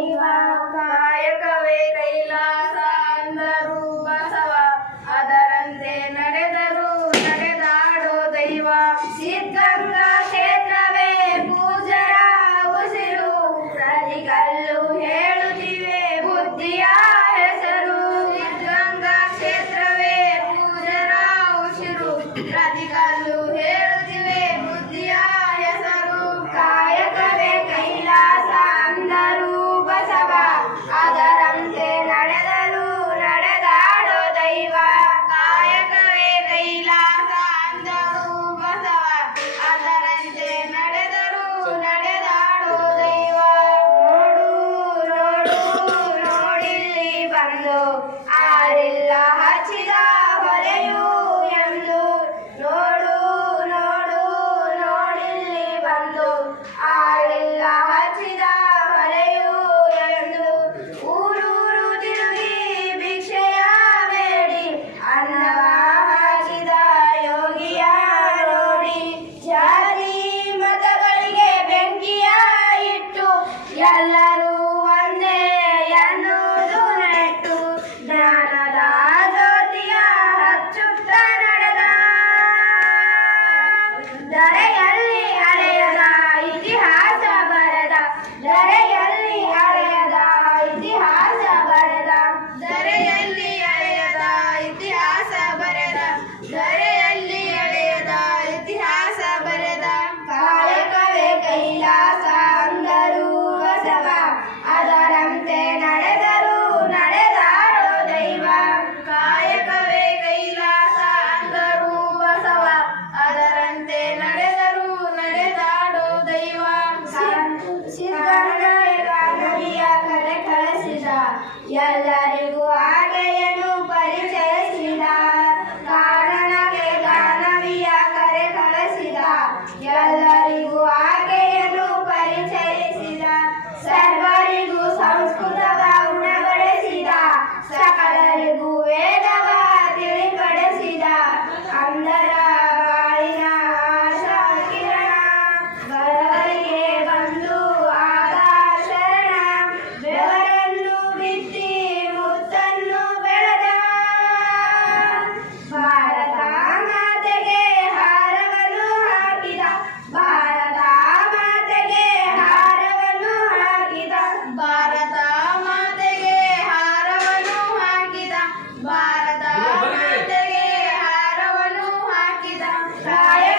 કહીવા કાય કવે કહી ఎల్లరూ Saya